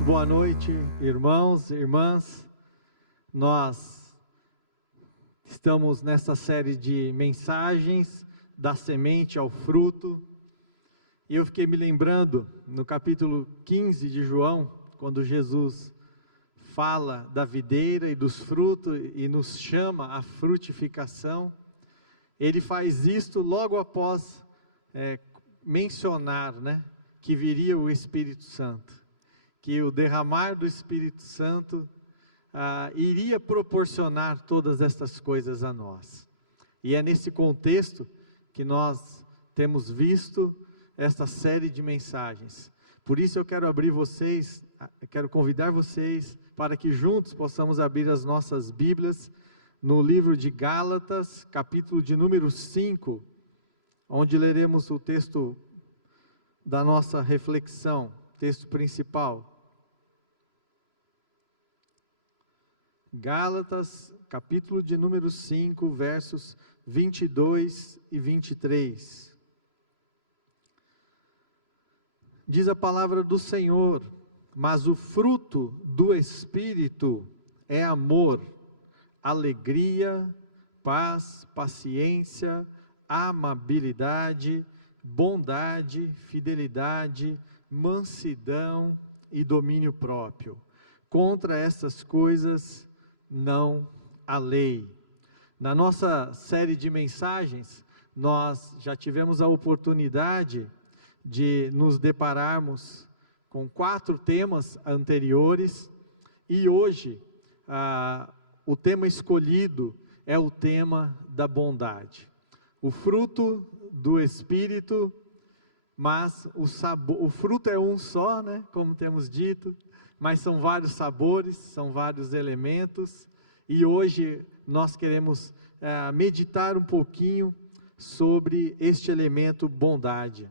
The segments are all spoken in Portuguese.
Muito boa noite, irmãos e irmãs. Nós estamos nessa série de mensagens da semente ao fruto. E eu fiquei me lembrando, no capítulo 15 de João, quando Jesus fala da videira e dos frutos e nos chama à frutificação. Ele faz isto logo após mencionar, que viria o Espírito Santo, que o derramar do Espírito Santo iria proporcionar todas estas coisas a nós. E é nesse contexto que nós temos visto esta série de mensagens. Por isso eu quero convidar vocês para que juntos possamos abrir as nossas Bíblias no livro de Gálatas, capítulo de número 5, onde leremos o texto da nossa reflexão, texto principal. Gálatas, capítulo de número 5, versos 22 e 23. Diz a palavra do Senhor: mas o fruto do Espírito é amor, alegria, paz, paciência, amabilidade, bondade, fidelidade, mansidão e domínio próprio. Contra essas coisas não há lei. Na nossa série de mensagens, nós já tivemos a oportunidade de nos depararmos com 4 temas anteriores, e hoje o tema escolhido é o tema da bondade. O fruto do Espírito, mas o fruto é um só, como temos dito, mas são vários sabores, são vários elementos, e hoje nós queremos meditar um pouquinho sobre este elemento bondade.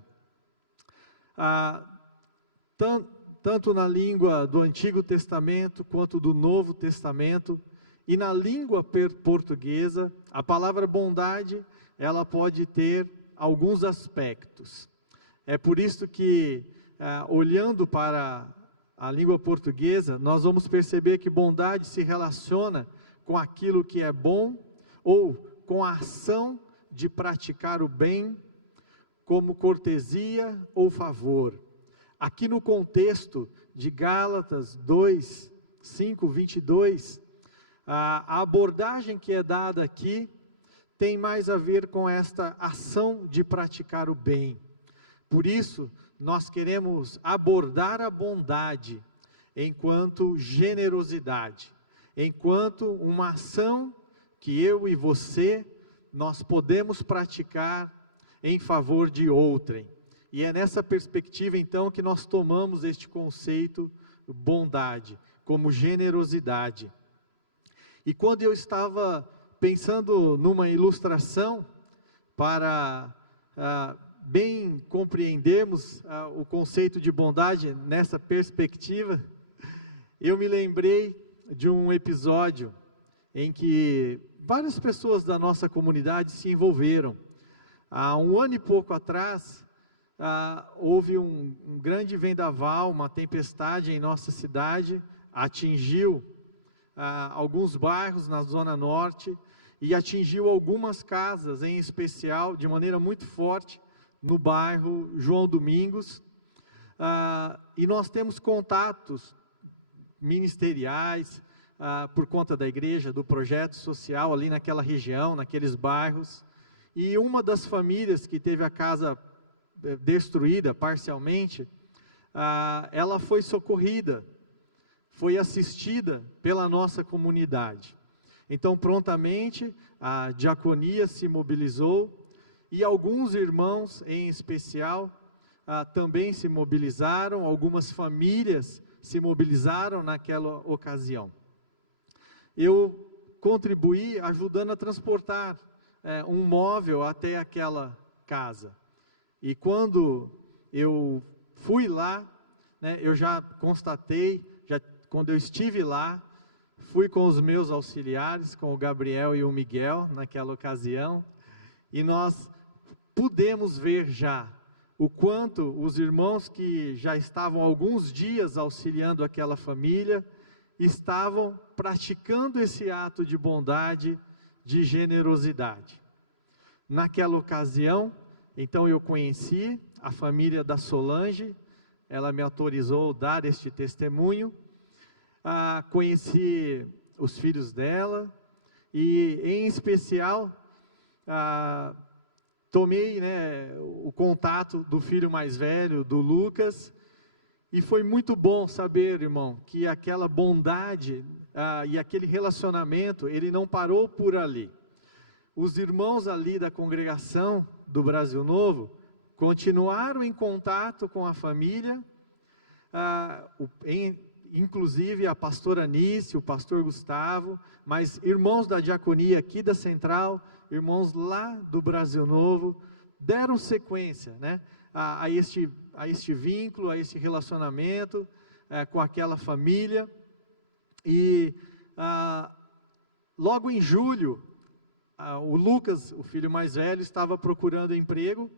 Tanto na língua do Antigo Testamento quanto do Novo Testamento, e na língua portuguesa, a palavra bondade, ela pode ter alguns aspectos. É por isso que, olhando para a língua portuguesa, nós vamos perceber que bondade se relaciona com aquilo que é bom, ou com a ação de praticar o bem, como cortesia ou favor. Aqui no contexto de Gálatas 2, 5, 22, a abordagem que é dada aqui tem mais a ver com esta ação de praticar o bem. Por isso, nós queremos abordar a bondade enquanto generosidade, enquanto uma ação que eu e você, nós podemos praticar em favor de outrem. E é nessa perspectiva, então, que nós tomamos este conceito bondade, como generosidade. E quando eu estava pensando numa ilustração para bem compreendermos o conceito de bondade nessa perspectiva, eu me lembrei de um episódio em que várias pessoas da nossa comunidade se envolveram. Há 1 ano e pouco atrás, houve um grande vendaval, uma tempestade em nossa cidade, atingiu alguns bairros na Zona Norte, e atingiu algumas casas, em especial, de maneira muito forte, no bairro João Domingos. E nós temos contatos ministeriais, por conta da igreja, do projeto social ali naquela região, naqueles bairros. E uma das famílias que teve a casa destruída parcialmente, ela foi socorrida, foi assistida pela nossa comunidade. Então, prontamente, a diaconia se mobilizou, e alguns irmãos, em especial, também se mobilizaram, algumas famílias se mobilizaram naquela ocasião. Eu contribuí ajudando a transportar um móvel até aquela casa. E quando eu fui lá, eu já constatei, quando eu estive lá, fui com os meus auxiliares, com o Gabriel e o Miguel, naquela ocasião, e nós pudemos ver já o quanto os irmãos que já estavam há alguns dias auxiliando aquela família, estavam praticando esse ato de bondade, de generosidade. Naquela ocasião, então eu conheci a família da Solange, ela me autorizou a dar este testemunho, conheci os filhos dela, e em especial, tomei, o contato do filho mais velho, do Lucas, e foi muito bom saber, irmão, que aquela bondade e aquele relacionamento, ele não parou por ali. Os irmãos ali da congregação do Brasil Novo continuaram em contato com a família, inclusive a pastora Anice, o pastor Gustavo, mas irmãos da diaconia aqui da Central, irmãos lá do Brasil Novo, deram sequência, a este vínculo, a este relacionamento com aquela família. E logo em julho, o Lucas, o filho mais velho, estava procurando emprego.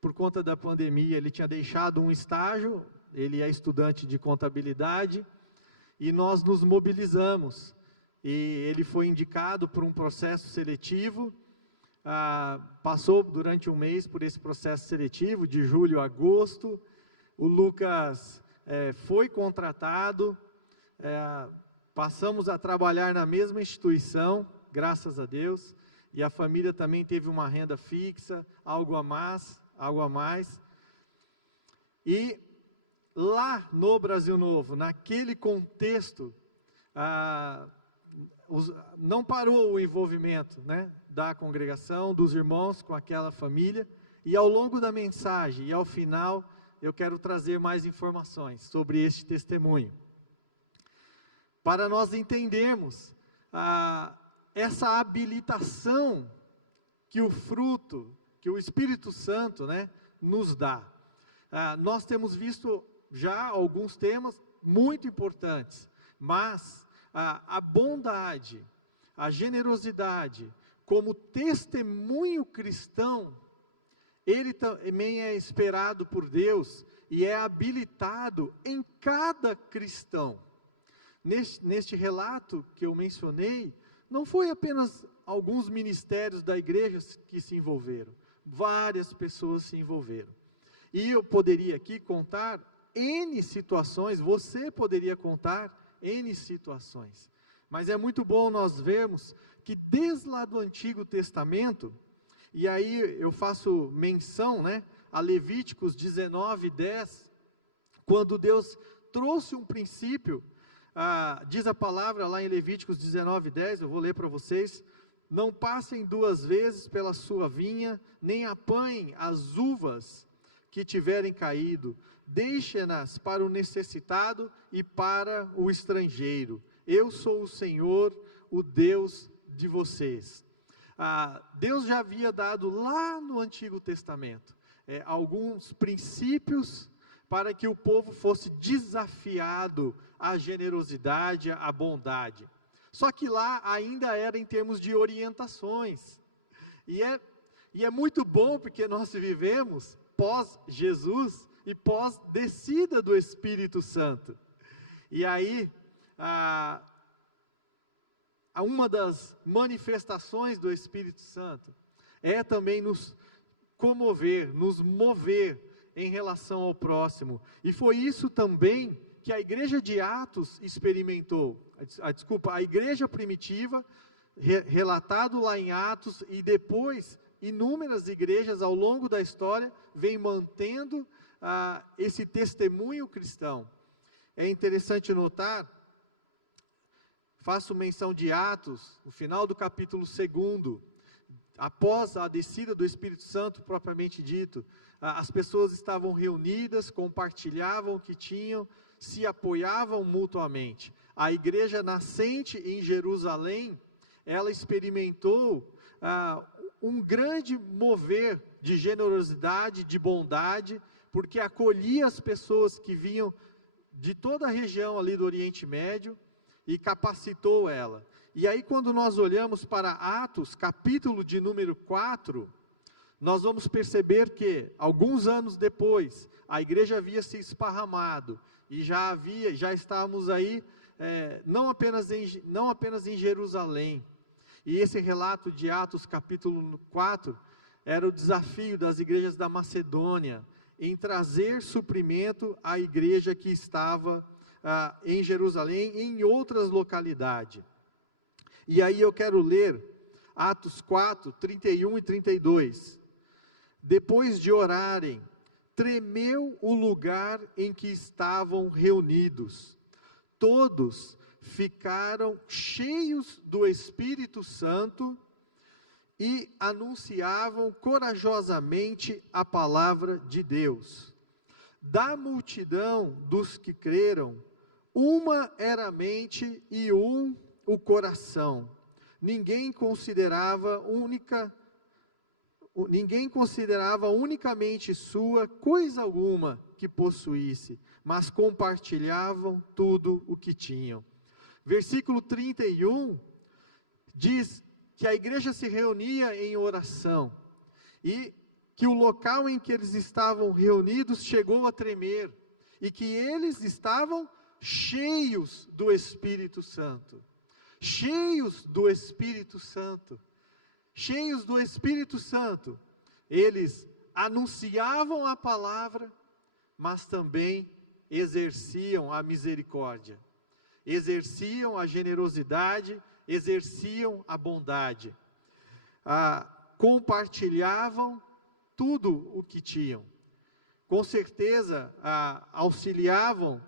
Por conta da pandemia, ele tinha deixado um estágio, ele é estudante de contabilidade, e nós nos mobilizamos, e ele foi indicado por um processo seletivo, passou durante um mês por esse processo seletivo, de julho a agosto. O Lucas foi contratado, passamos a trabalhar na mesma instituição, graças a Deus, e a família também teve uma renda fixa, algo a mais, e lá no Brasil Novo, naquele contexto, não parou o envolvimento, da congregação, dos irmãos com aquela família, e ao longo da mensagem, e ao final, eu quero trazer mais informações sobre este testemunho, para nós entendermos essa habilitação que o fruto, que o Espírito Santo, nos dá. Nós temos visto já alguns temas muito importantes, mas a bondade, a generosidade, como testemunho cristão, ele também é esperado por Deus e é habilitado em cada cristão. Neste relato que eu mencionei, não foi apenas alguns ministérios da igreja que se envolveram, várias pessoas se envolveram. E eu poderia aqui contar N situações, você poderia contar N situações. Mas é muito bom nós vermos que desde lá do Antigo Testamento, e aí eu faço menção, a Levíticos 19:10, quando Deus trouxe um princípio, diz a palavra lá em Levíticos 19:10, eu vou ler para vocês: não passem 2 vezes pela sua vinha, nem apanhem as uvas que tiverem caído, deixem-nas para o necessitado e para o estrangeiro. Eu sou o Senhor, o Deus de vocês. Deus já havia dado lá no Antigo Testamento alguns princípios para que o povo fosse desafiado à generosidade, à bondade. Só que lá ainda era em termos de orientações. E é muito bom porque nós vivemos pós-Jesus e pós-descida do Espírito Santo. E aí, uma das manifestações do Espírito Santo é também nos comover, nos mover em relação ao próximo. E foi isso também que a igreja de Atos experimentou. A igreja primitiva, relatado lá em Atos, e depois inúmeras igrejas ao longo da história, vem mantendo esse testemunho cristão. É interessante notar, faço menção de Atos, no final do capítulo 2, após a descida do Espírito Santo propriamente dito, as pessoas estavam reunidas, compartilhavam o que tinham, se apoiavam mutuamente. A igreja nascente em Jerusalém, ela experimentou um grande mover de generosidade, de bondade, porque acolhia as pessoas que vinham de toda a região ali do Oriente Médio e capacitou ela. E aí quando nós olhamos para Atos, capítulo de número 4, nós vamos perceber que, alguns anos depois, a igreja havia se esparramado, e já estávamos aí, não apenas em Jerusalém. E esse relato de Atos capítulo 4, era o desafio das igrejas da Macedônia, em trazer suprimento à igreja que estava em Jerusalém e em outras localidades. E aí eu quero ler Atos 4, 31 e 32. Depois de orarem, tremeu o lugar em que estavam reunidos. Todos ficaram cheios do Espírito Santo e anunciavam corajosamente a palavra de Deus. Da multidão dos que creram, uma era a mente e o coração. Ninguém considerava unicamente sua coisa alguma que possuísse, mas compartilhavam tudo o que tinham. Versículo 31 diz que a igreja se reunia em oração, e que o local em que eles estavam reunidos chegou a tremer, e que eles estavam cheios do Espírito Santo. Cheios do Espírito Santo. Cheios do Espírito Santo. Eles anunciavam a palavra, mas também exerciam a misericórdia, exerciam a generosidade, exerciam a bondade, compartilhavam tudo o que tinham. Com certeza, auxiliavam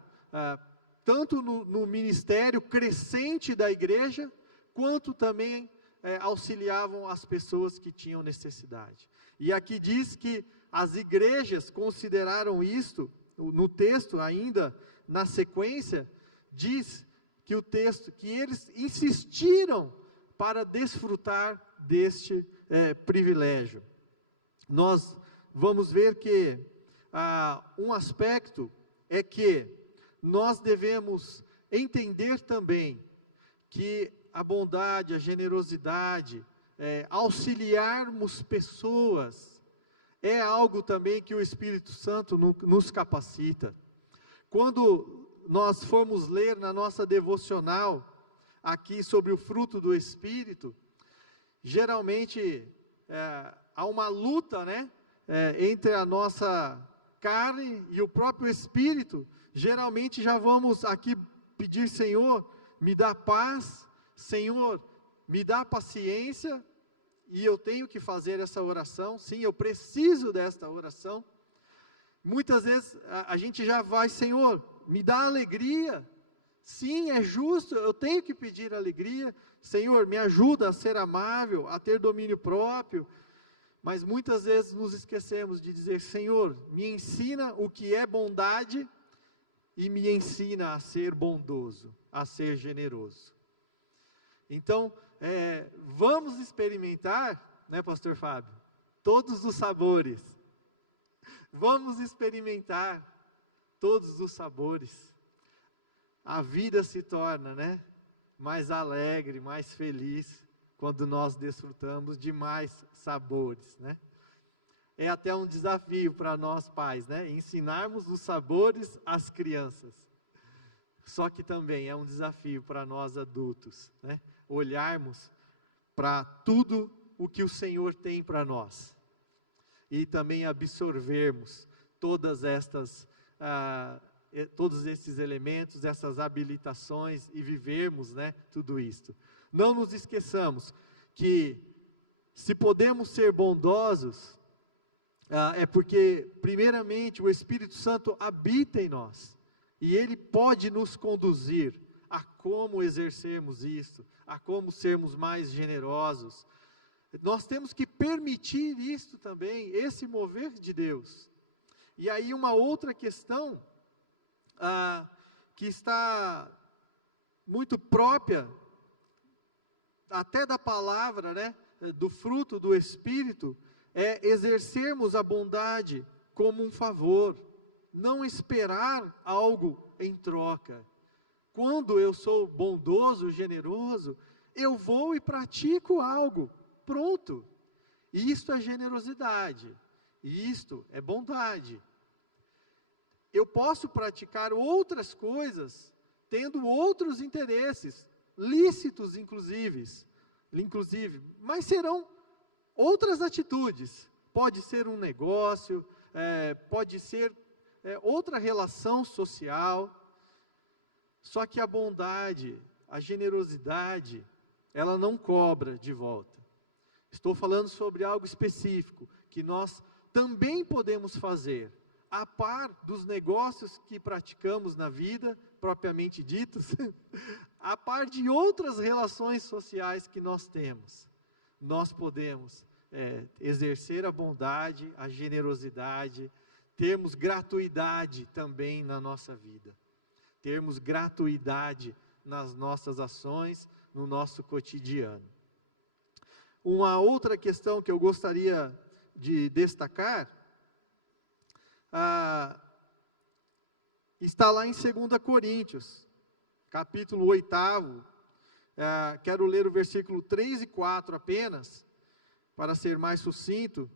tanto no ministério crescente da igreja, quanto também auxiliavam as pessoas que tinham necessidade. E aqui diz que as igrejas consideraram isto, no texto ainda, na sequência, diz que o texto, que eles insistiram para desfrutar deste privilégio. Nós vamos ver que um aspecto é que nós devemos entender também que a bondade, a generosidade, auxiliarmos pessoas, é algo também que o Espírito Santo nos capacita. Quando nós formos ler na nossa devocional, aqui sobre o fruto do Espírito, geralmente há uma luta, né, entre a nossa carne e o próprio Espírito. Geralmente já vamos aqui pedir: Senhor, me dá paz, Senhor, me dá paciência, e eu tenho que fazer essa oração, sim, eu preciso desta oração. Muitas vezes a gente já vai: Senhor, me dá alegria, sim, é justo, eu tenho que pedir alegria, Senhor, me ajuda a ser amável, a ter domínio próprio. Mas muitas vezes nos esquecemos de dizer: Senhor, me ensina o que é bondade, e me ensina a ser bondoso, a ser generoso. Então, vamos experimentar, né, pastor Fábio, todos os sabores. Vamos experimentar todos os sabores. A vida se torna, né, mais alegre, mais feliz, quando nós desfrutamos de mais sabores, né? É até um desafio para nós pais, né, ensinarmos os sabores às crianças. Só que também é um desafio para nós adultos, né, olharmos para tudo o que o Senhor tem para nós, e também absorvermos todos esses elementos, essas habilitações, e vivermos, né, tudo isto. Não nos esqueçamos que, se podemos ser bondosos, é porque, primeiramente, o Espírito Santo habita em nós, e Ele pode nos conduzir a como exercermos isso, a como sermos mais generosos. Nós temos que permitir isto também, esse mover de Deus. E aí uma outra questão, que está muito própria, até da palavra, né, do fruto do Espírito, é exercermos a bondade como um favor, não esperar algo em troca. Quando eu sou bondoso, generoso, eu vou e pratico algo, pronto. Isto é generosidade. Isto é bondade. Eu posso praticar outras coisas, tendo outros interesses, lícitos inclusive, mas serão outras atitudes. Pode ser um negócio, pode ser outra relação social. Só que a bondade, a generosidade, ela não cobra de volta. Estou falando sobre algo específico, que nós também podemos fazer, a par dos negócios que praticamos na vida, propriamente ditos, a par de outras relações sociais que nós temos. Nós podemos exercer a bondade, a generosidade, termos gratuidade também na nossa vida. Termos gratuidade nas nossas ações, no nosso cotidiano. Uma outra questão que eu gostaria de destacar, está lá em 2 Coríntios, capítulo 8, quero ler o versículo 3 e 4 apenas, para ser mais sucinto.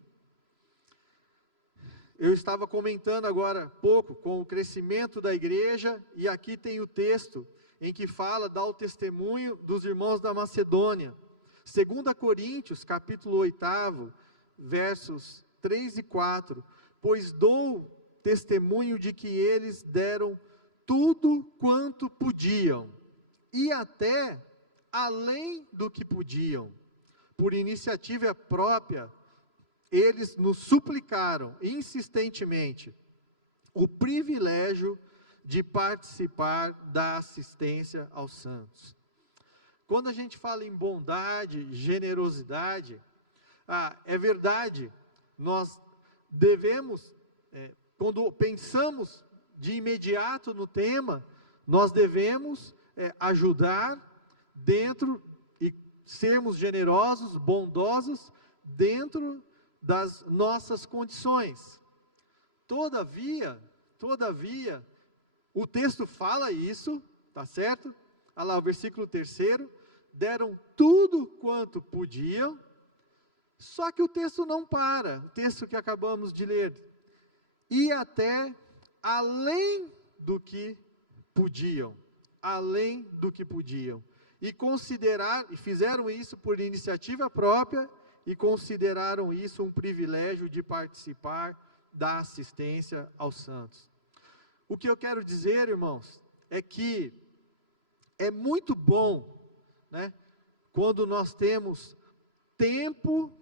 Eu estava comentando agora há pouco com o crescimento da igreja, e aqui tem o texto em que dá o testemunho dos irmãos da Macedônia. 2 Coríntios, capítulo 8, versos 3 e 4. Pois dou testemunho de que eles deram tudo quanto podiam, e até além do que podiam. Por iniciativa própria, eles nos suplicaram insistentemente o privilégio de participar da assistência aos santos. Quando a gente fala em bondade, generosidade, é verdade, nós devemos, quando pensamos de imediato no tema, nós devemos ajudar dentro e sermos generosos, bondosos, dentro das nossas condições. Todavia, o texto fala isso, tá certo? Olha lá o versículo 3, deram tudo quanto podiam, só que o texto não para, o texto que acabamos de ler, e até além do que podiam, e fizeram isso por iniciativa própria, e consideraram isso um privilégio de participar da assistência aos santos. O que eu quero dizer, irmãos, é que é muito bom, né, quando nós temos tempo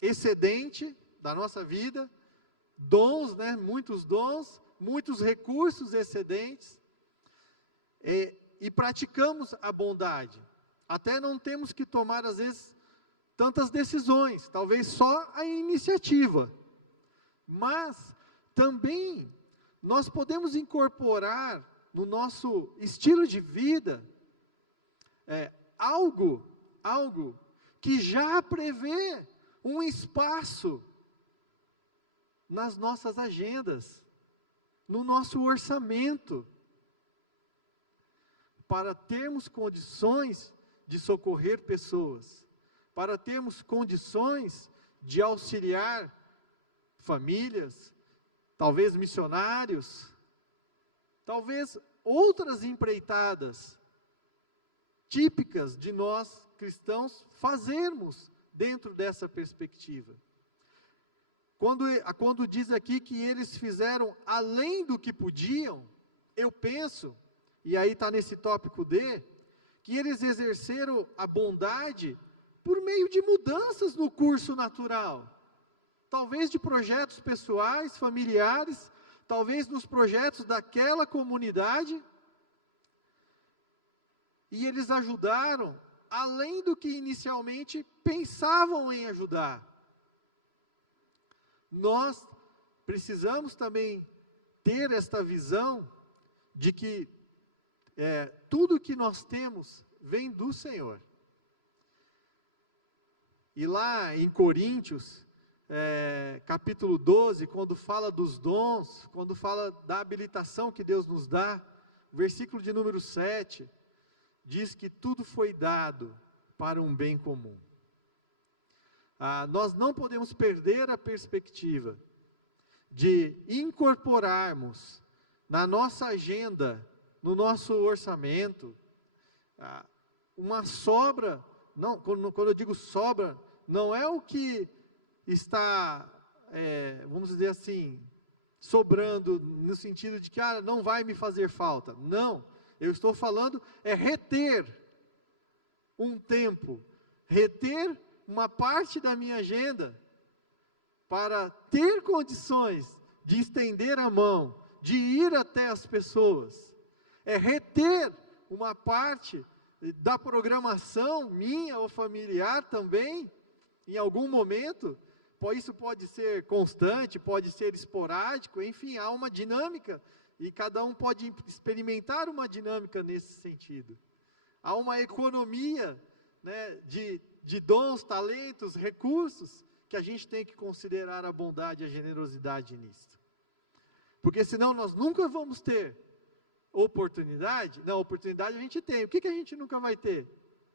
excedente da nossa vida, dons, né, muitos dons, muitos recursos excedentes, e praticamos a bondade. Até não temos que tomar, às vezes, tantas decisões, talvez só a iniciativa. Mas, também, nós podemos incorporar no nosso estilo de vida, algo que já prevê um espaço nas nossas agendas, no nosso orçamento, para termos condições de socorrer pessoas, para termos condições de auxiliar famílias, talvez missionários, talvez outras empreitadas típicas de nós cristãos fazermos dentro dessa perspectiva. Quando diz aqui que eles fizeram além do que podiam, eu penso, e aí está nesse tópico D, que eles exerceram a bondade por meio de mudanças no curso natural, talvez de projetos pessoais, familiares, talvez nos projetos daquela comunidade, e eles ajudaram além do que inicialmente pensavam em ajudar. Nós precisamos também ter esta visão de que tudo que nós temos vem do Senhor. E lá em Coríntios, capítulo 12, quando fala dos dons, quando fala da habilitação que Deus nos dá, versículo de número 7, diz que tudo foi dado para um bem comum. Nós não podemos perder a perspectiva de incorporarmos na nossa agenda, no nosso orçamento, uma sobra. Não, quando eu digo sobra, não é o que está, vamos dizer assim, sobrando, no sentido de que não vai me fazer falta. Não, eu estou falando reter um tempo, reter uma parte da minha agenda, para ter condições de estender a mão, de ir até as pessoas, reter uma parte da programação minha ou familiar também, em algum momento. Isso pode ser constante, pode ser esporádico, enfim, há uma dinâmica, e cada um pode experimentar uma dinâmica nesse sentido. Há uma economia, né, de dons, talentos, recursos, que a gente tem que considerar a bondade e a generosidade nisso. Porque senão nós nunca vamos ter oportunidade. Não, oportunidade a gente tem. O que a gente nunca vai ter?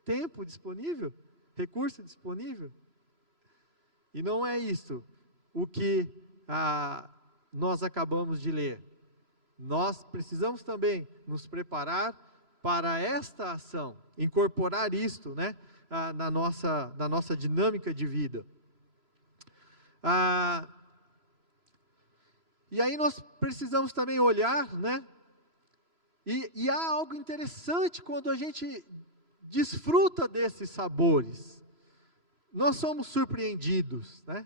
Tempo disponível? Recurso disponível? E não é isso o que nós acabamos de ler. Nós precisamos também nos preparar para esta ação, incorporar isto, né, na nossa dinâmica de vida. E aí nós precisamos também olhar, né, e há algo interessante quando a gente desfruta desses sabores. Nós somos surpreendidos, né?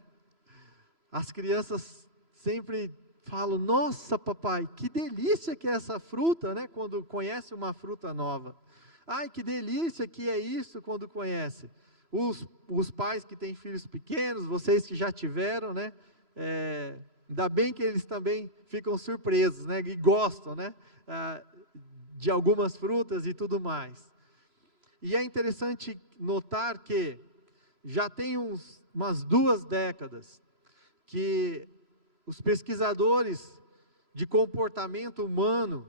As crianças sempre falam: nossa, papai, que delícia que é essa fruta, né? Quando conhece uma fruta nova. Ai, que delícia que é isso quando conhece. Os pais que têm filhos pequenos, vocês que já tiveram, né? Ainda bem que eles também ficam surpresos, né? E gostam, né? De algumas frutas e tudo mais. E é interessante notar que já tem umas 2 décadas que os pesquisadores de comportamento humano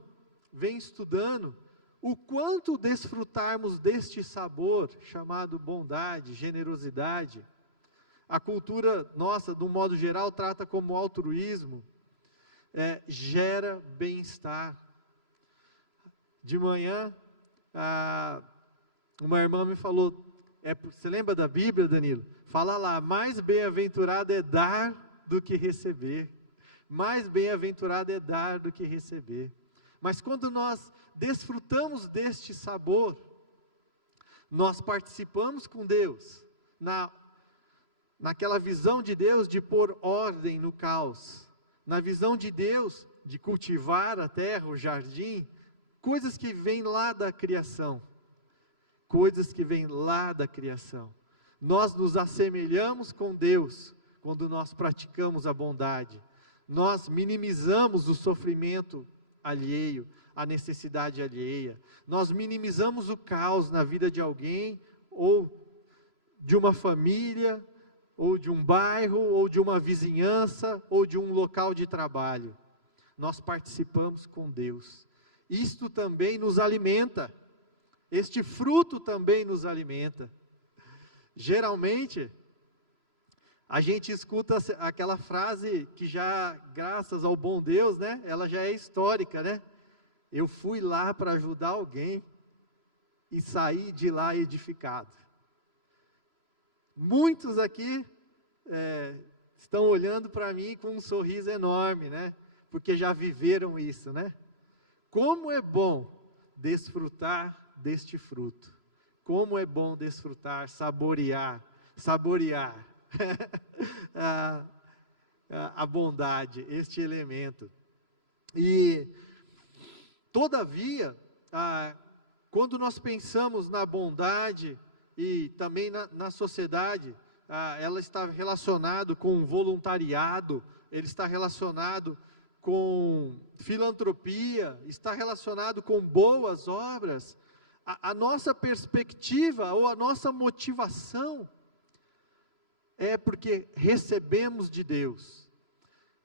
vêm estudando o quanto desfrutarmos deste sabor chamado bondade, generosidade. A cultura nossa, de um modo geral, trata como altruísmo, gera bem-estar. De manhã, uma irmã me falou, você lembra da Bíblia, Danilo? Fala lá: mais bem-aventurado é dar do que receber. Mais bem-aventurado é dar do que receber. Mas quando nós desfrutamos deste sabor, nós participamos com Deus, naquela visão de Deus de pôr ordem no caos, na visão de Deus de cultivar a terra, o jardim, coisas que vêm lá da criação. Coisas que vêm lá da criação. Nós nos assemelhamos com Deus quando nós praticamos a bondade. Nós minimizamos o sofrimento alheio, a necessidade alheia. Nós minimizamos o caos na vida de alguém, ou de uma família, ou de um bairro, ou de uma vizinhança, ou de um local de trabalho. Nós participamos com Deus. Isto também nos alimenta. Este fruto também nos alimenta. Geralmente, a gente escuta aquela frase que já, graças ao bom Deus, né, ela já é histórica, né? Eu fui lá para ajudar alguém e saí de lá edificado. Muitos aqui estão olhando para mim com um sorriso enorme, né? Porque já viveram isso, né? Como é bom desfrutar deste fruto. Como é bom desfrutar, saborear a bondade, este elemento. E, todavia, quando nós pensamos na bondade e também na sociedade, ela está relacionado com voluntariado, ele está relacionado com filantropia, está relacionado com boas obras. A nossa perspectiva ou a nossa motivação é porque recebemos de Deus.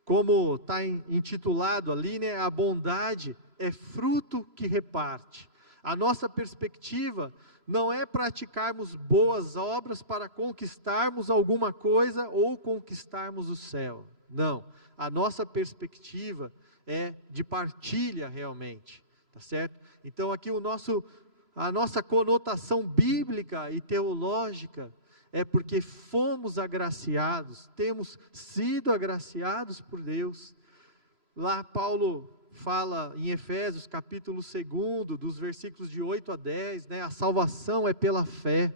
Como está intitulado ali, né, a bondade é fruto que reparte. A nossa perspectiva não é praticarmos boas obras para conquistarmos alguma coisa ou conquistarmos o céu. Não, a nossa perspectiva é de partilha realmente, tá certo? Então aqui a nossa conotação bíblica e teológica é porque fomos agraciados, temos sido agraciados por Deus. Lá Paulo fala em Efésios capítulo 2, dos versículos de 8 a 10, né? A salvação é pela fé,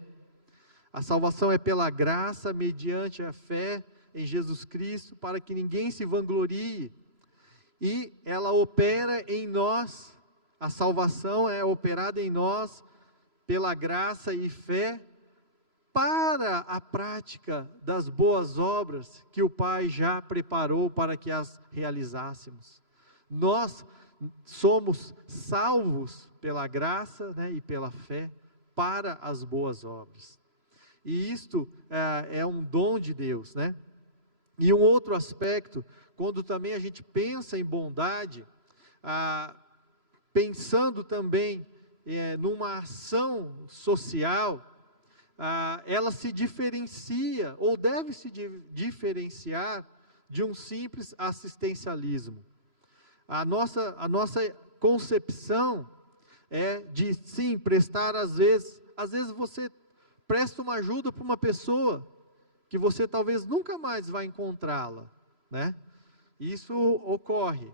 a salvação é pela graça, mediante a fé em Jesus Cristo, para que ninguém se vanglorie, e ela opera em nós, a salvação é operada em nós, pela graça e fé, para a prática das boas obras, que o Pai já preparou para que as realizássemos. Nós somos salvos pela graça, né, e pela fé, para as boas obras. E isto é um dom de Deus, né? E um outro aspecto, quando também a gente pensa em bondade, pensando também numa ação social, ela se diferencia, ou deve se diferenciar, de um simples assistencialismo. A nossa concepção é de, sim, prestar às vezes você presta uma ajuda para uma pessoa, que você talvez nunca mais vai encontrá-la, né? Isso ocorre,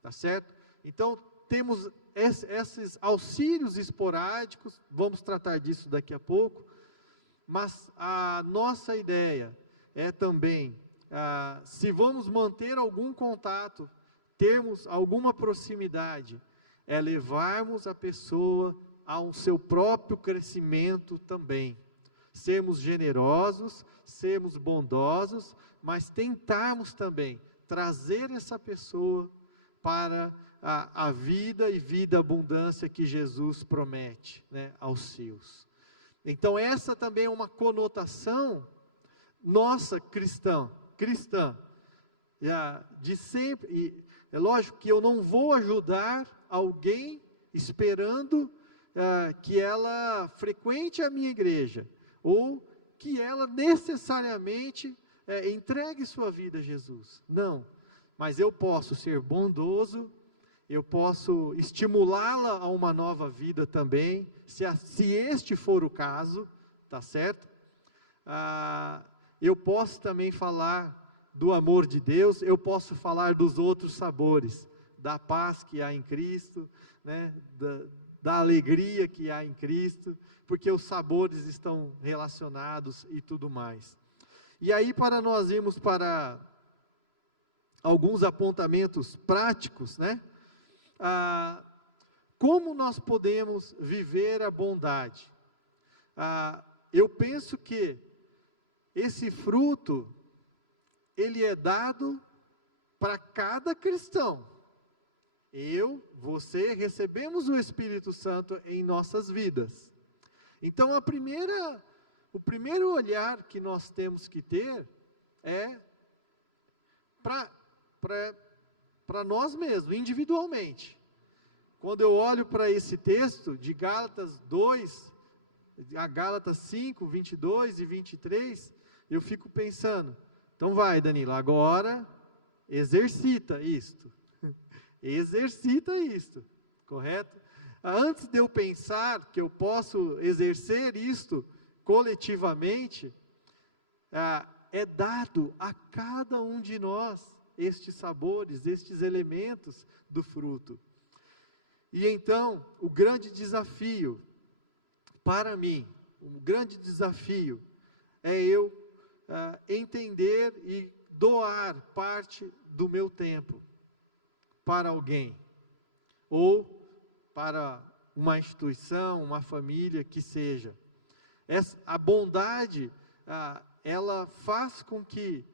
tá certo? Então, temos esses auxílios esporádicos, vamos tratar disso daqui a pouco, mas a nossa ideia é também, se vamos manter algum contato, termos alguma proximidade, é levarmos a pessoa ao seu próprio crescimento também. Sermos generosos, sermos bondosos, mas tentarmos também trazer essa pessoa para a vida e vida abundância que Jesus promete, né, aos seus. Então essa também é uma conotação nossa cristã, de sempre. E é lógico que eu não vou ajudar alguém esperando que ela frequente a minha igreja, ou que ela necessariamente entregue sua vida a Jesus. Não, mas eu posso ser bondoso, eu posso estimulá-la a uma nova vida também, se este for o caso, tá certo? Eu posso também falar do amor de Deus, eu posso falar dos outros sabores, da paz que há em Cristo, né? Da alegria que há em Cristo, porque os sabores estão relacionados e tudo mais. E aí, para nós irmos para alguns apontamentos práticos, né? Como nós podemos viver a bondade? Eu penso que esse fruto, ele é dado para cada cristão. Eu, você, recebemos o Espírito Santo em nossas vidas. Então, o primeiro olhar que nós temos que ter é para nós mesmos, individualmente. Quando eu olho para esse texto de Gálatas 2, a Gálatas 5, 22 e 23, eu fico pensando, então vai, Danilo, agora exercita isto. Exercita isto, correto? Antes de eu pensar que eu posso exercer isto coletivamente, é dado a cada um de nós estes sabores, estes elementos do fruto. E então, o grande desafio, para mim, o grande desafio é eu entender e doar parte do meu tempo para alguém, ou para uma instituição, uma família, que seja. A bondade, ela faz com que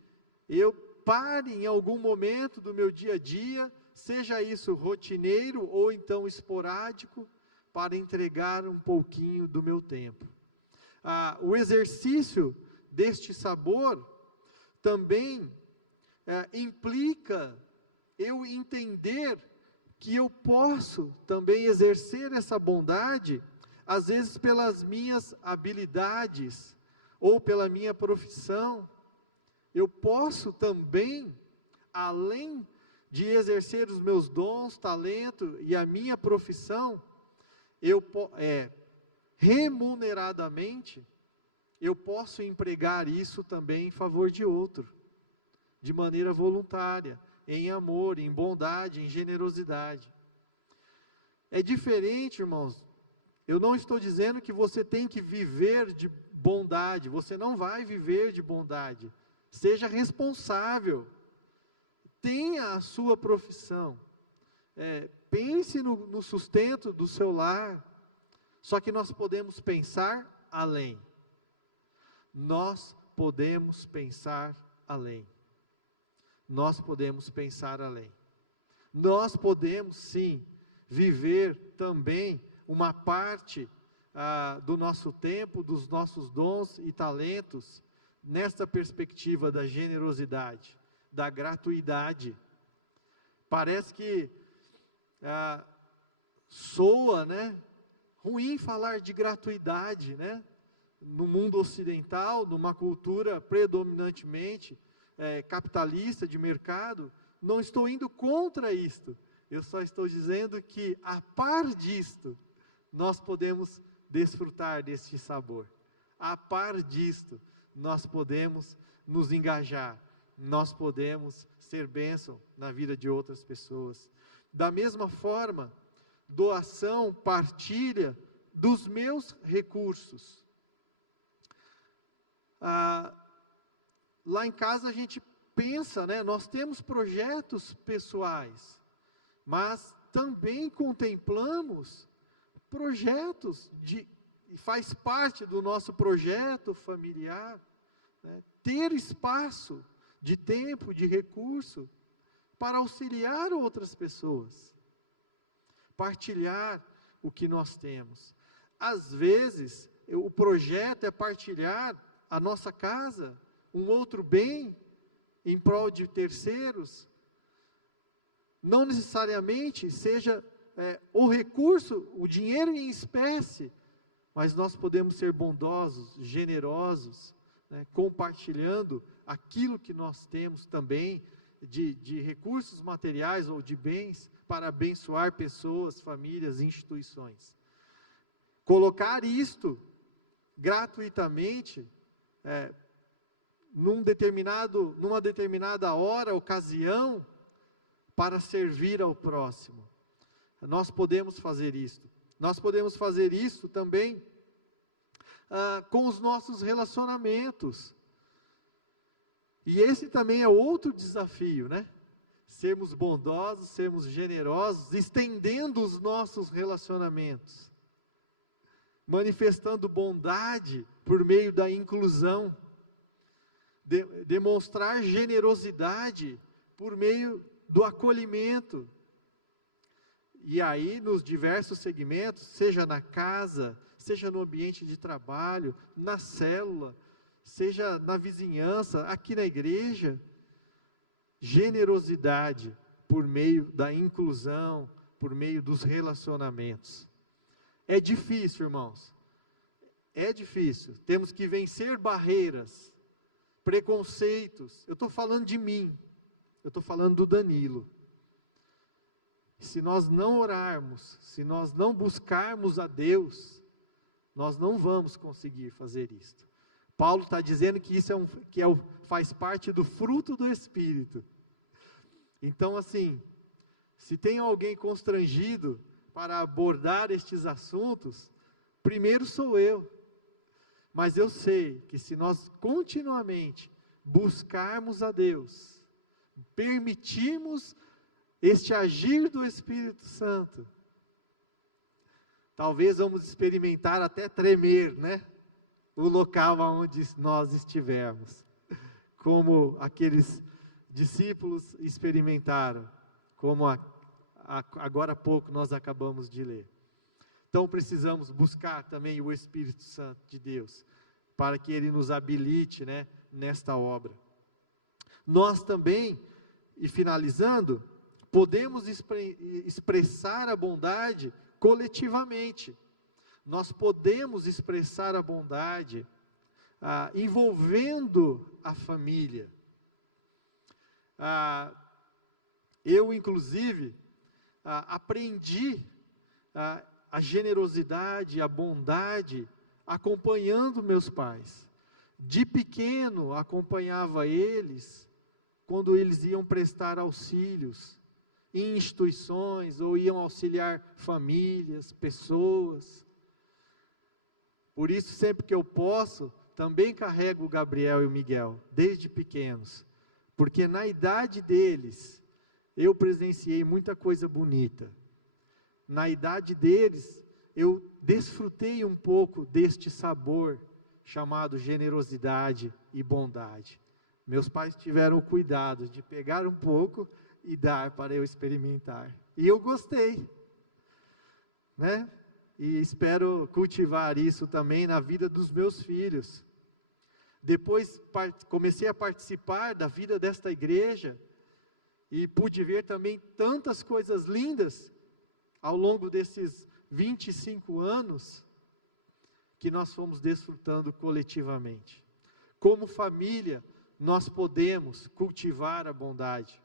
eu pare em algum momento do meu dia a dia, seja isso rotineiro ou então esporádico, para entregar um pouquinho do meu tempo. O exercício deste sabor também implica eu entender que eu posso também exercer essa bondade, às vezes pelas minhas habilidades, ou pela minha profissão. Eu posso também, além de exercer os meus dons, talento e a minha profissão, remuneradamente, eu posso empregar isso também em favor de outro, de maneira voluntária, em amor, em bondade, em generosidade. É diferente, irmãos. Eu não estou dizendo que você tem que viver de bondade, você não vai viver de bondade. Seja responsável, tenha a sua profissão, pense no sustento do seu lar, só que nós podemos pensar além. Nós podemos pensar além. Nós podemos pensar além. Nós podemos sim viver também uma parte do nosso tempo, dos nossos dons e talentos, nesta perspectiva da generosidade, da gratuidade. Parece que soa, ruim falar de gratuidade, no mundo ocidental, numa cultura predominantemente capitalista, de mercado. Não estou indo contra isto, eu só estou dizendo que, a par disto, nós podemos desfrutar deste sabor. A par disto, nós podemos nos engajar, nós podemos ser bênção na vida de outras pessoas. Da mesma forma, doação, partilha dos meus recursos. Lá em casa a gente pensa, nós temos projetos pessoais, mas também contemplamos projetos, faz parte do nosso projeto familiar, ter espaço de tempo, de recurso, para auxiliar outras pessoas, partilhar o que nós temos. Às vezes, o projeto é partilhar a nossa casa, um outro bem, em prol de terceiros. Não necessariamente seja o recurso, o dinheiro em espécie, mas nós podemos ser bondosos, generosos, compartilhando aquilo que nós temos também, de recursos materiais ou de bens, para abençoar pessoas, famílias, instituições. Colocar isto gratuitamente, numa determinada hora, ocasião, para servir ao próximo. Nós podemos fazer isto. Nós podemos fazer isso também com os nossos relacionamentos. E esse também é outro desafio, Sermos bondosos, sermos generosos, estendendo os nossos relacionamentos, manifestando bondade por meio da inclusão, demonstrar generosidade por meio do acolhimento. E aí, nos diversos segmentos, seja na casa, seja no ambiente de trabalho, na célula, seja na vizinhança, aqui na igreja, generosidade por meio da inclusão, por meio dos relacionamentos. É difícil, irmãos, é difícil, temos que vencer barreiras, preconceitos. Eu estou falando de mim, eu estou falando do Danilo. Se nós não orarmos, se nós não buscarmos a Deus, nós não vamos conseguir fazer isto. Paulo está dizendo que isso faz parte do fruto do Espírito. Então, assim, se tem alguém constrangido para abordar estes assuntos, primeiro sou eu. Mas eu sei que se nós continuamente buscarmos a Deus, permitirmos este agir do Espírito Santo, talvez vamos experimentar até tremer, o local onde nós estivermos, como aqueles discípulos experimentaram, como agora há pouco nós acabamos de ler. Então precisamos buscar também o Espírito Santo de Deus, para que Ele nos habilite, nesta obra. Nós também, e finalizando, podemos expressar a bondade coletivamente. Nós podemos expressar a bondade envolvendo a família. Eu, inclusive, aprendi a generosidade, a bondade, acompanhando meus pais. De pequeno, acompanhava eles quando eles iam prestar auxílios em instituições, ou iam auxiliar famílias, pessoas. Por isso, sempre que eu posso, também carrego o Gabriel e o Miguel, desde pequenos. Porque na idade deles, eu presenciei muita coisa bonita. Na idade deles, eu desfrutei um pouco deste sabor, chamado generosidade e bondade. Meus pais tiveram o cuidado de pegar um pouco e dar para eu experimentar. E eu gostei, né? E espero cultivar isso também na vida dos meus filhos. Depois comecei a participar da vida desta igreja e pude ver também tantas coisas lindas ao longo desses 25 anos que nós fomos desfrutando coletivamente. Como família, nós podemos cultivar a bondade.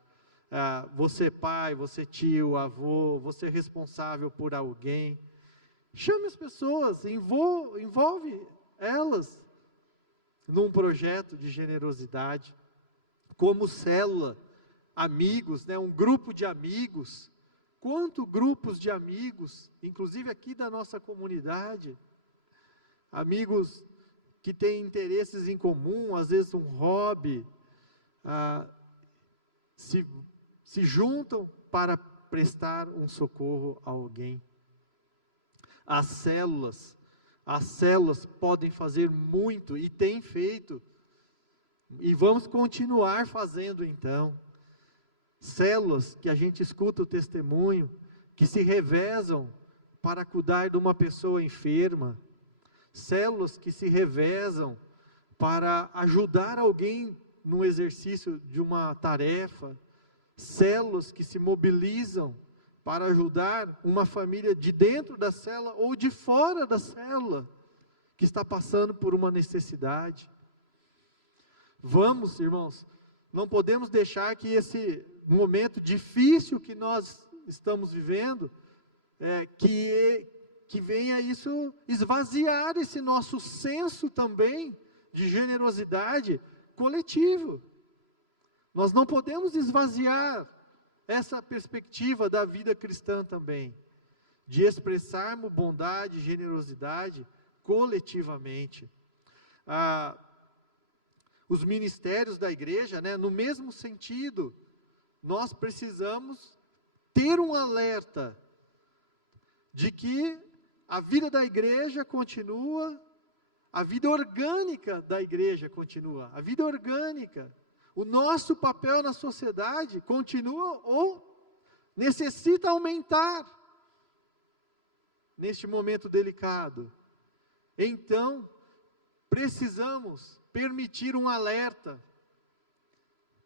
Você pai, você tio, avô, você responsável por alguém. Chame as pessoas, envolve elas num projeto de generosidade. Como célula, amigos, né, um grupo de amigos. Quantos grupos de amigos, inclusive aqui da nossa comunidade, amigos que têm interesses em comum, às vezes um hobby, se juntam para prestar um socorro a alguém. As células podem fazer muito, e têm feito, e vamos continuar fazendo então. Células que a gente escuta o testemunho, que se revezam para cuidar de uma pessoa enferma, células que se revezam para ajudar alguém no exercício de uma tarefa, células que se mobilizam para ajudar uma família de dentro da célula ou de fora da célula, que está passando por uma necessidade. Vamos, irmãos, não podemos deixar que esse momento difícil que nós estamos vivendo, que venha isso esvaziar esse nosso senso também de generosidade coletivo. Nós não podemos esvaziar essa perspectiva da vida cristã também, de expressarmos bondade e generosidade coletivamente. Os ministérios da igreja, né, no mesmo sentido, nós precisamos ter um alerta de que a vida da igreja continua, a vida orgânica da igreja continua, a vida orgânica, o nosso papel na sociedade continua ou necessita aumentar neste momento delicado. Então, precisamos permitir um alerta,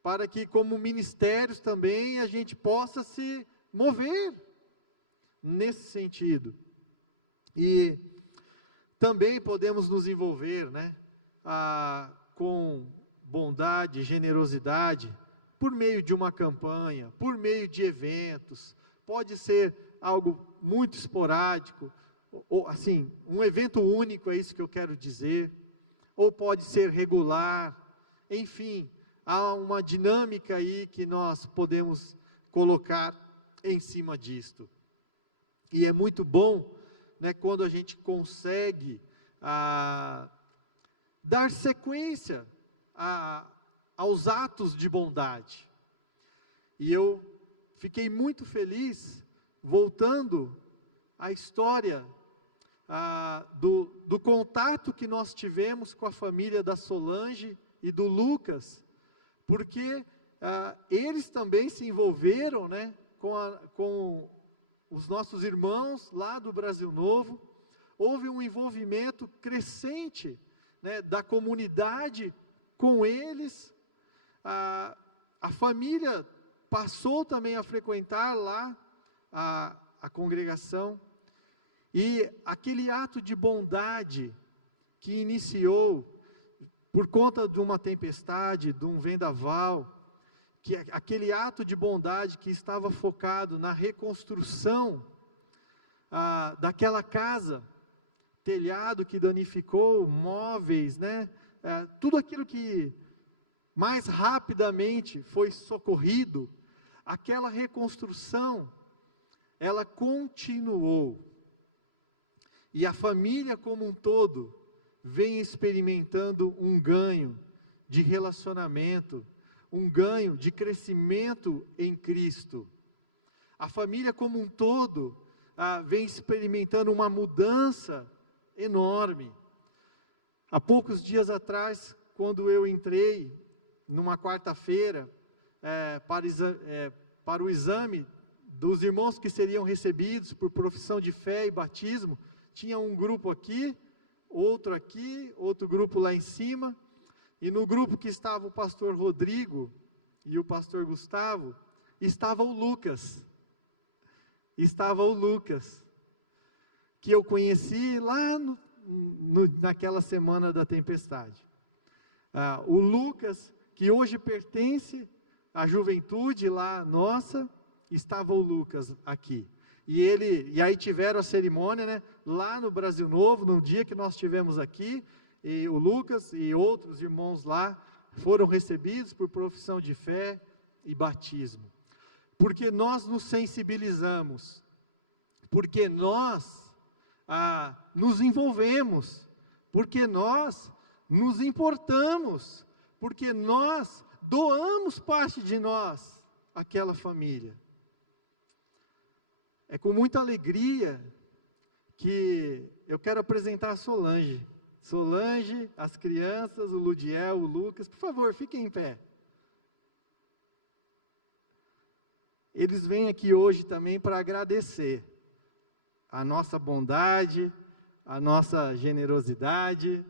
para que como ministérios também a gente possa se mover nesse sentido. E também podemos nos envolver, né, com bondade, generosidade, por meio de uma campanha, por meio de eventos. Pode ser algo muito esporádico, ou assim, um evento único, é isso que eu quero dizer, ou pode ser regular, enfim, há uma dinâmica aí que nós podemos colocar em cima disto. E é muito bom, né, quando a gente consegue dar sequência aos atos de bondade. E eu fiquei muito feliz, voltando à história do contato que nós tivemos com a família da Solange e do Lucas, porque eles também se envolveram, né, com os nossos irmãos lá do Brasil Novo. Houve um envolvimento crescente, né, da comunidade com eles. A família passou também a frequentar lá a congregação, e aquele ato de bondade que iniciou por conta de uma tempestade, de um vendaval, que aquele ato de bondade que estava focado na reconstrução daquela casa, telhado que danificou, móveis, né? Tudo aquilo que mais rapidamente foi socorrido, aquela reconstrução, ela continuou. E a família como um todo vem experimentando um ganho de relacionamento, um ganho de crescimento em Cristo. A família como um todo vem experimentando uma mudança enorme. Há poucos dias atrás, quando eu entrei, numa quarta-feira, para o exame dos irmãos que seriam recebidos por profissão de fé e batismo, tinha um grupo aqui, outro grupo lá em cima, e no grupo que estava o pastor Rodrigo e o pastor Gustavo, estava o Lucas. Que eu conheci lá naquela semana da tempestade. O Lucas, que hoje pertence à juventude lá nossa, estava o Lucas aqui. E aí tiveram a cerimônia, né, lá no Brasil Novo, no dia que nós estivemos aqui, e o Lucas e outros irmãos lá foram recebidos por profissão de fé e batismo. Porque nós nos sensibilizamos, porque nós nos envolvemos, porque nós nos importamos, porque nós doamos parte de nós àquela família. É com muita alegria que eu quero apresentar a Solange. Solange, as crianças, o Ludiel, o Lucas, por favor, fiquem em pé. Eles vêm aqui hoje também para agradecer a nossa bondade, a nossa generosidade.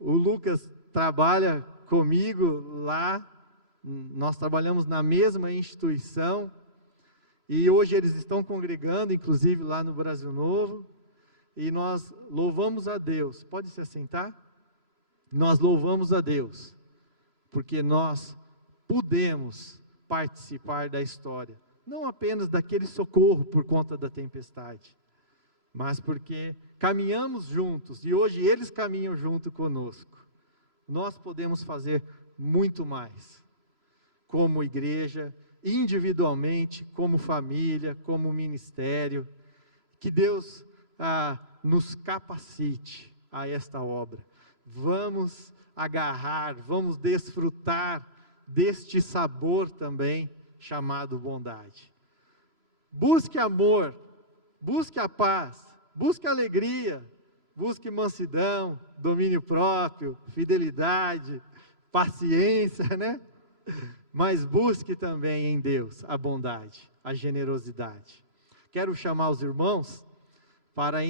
O Lucas trabalha comigo lá, nós trabalhamos na mesma instituição, e hoje eles estão congregando, inclusive lá no Brasil Novo, e nós louvamos a Deus. Pode se assentar? Nós louvamos a Deus, porque nós pudemos participar da história, não apenas daquele socorro por conta da tempestade, mas porque caminhamos juntos, e hoje eles caminham junto conosco. Nós podemos fazer muito mais, como igreja, individualmente, como família, como ministério. Que Deus nos capacite a esta obra. Vamos agarrar, vamos desfrutar deste sabor também, chamado bondade. Busque amor, busque a paz, busque alegria, busque mansidão, domínio próprio, fidelidade, paciência, né? Mas busque também em Deus a bondade, a generosidade. Quero chamar os irmãos para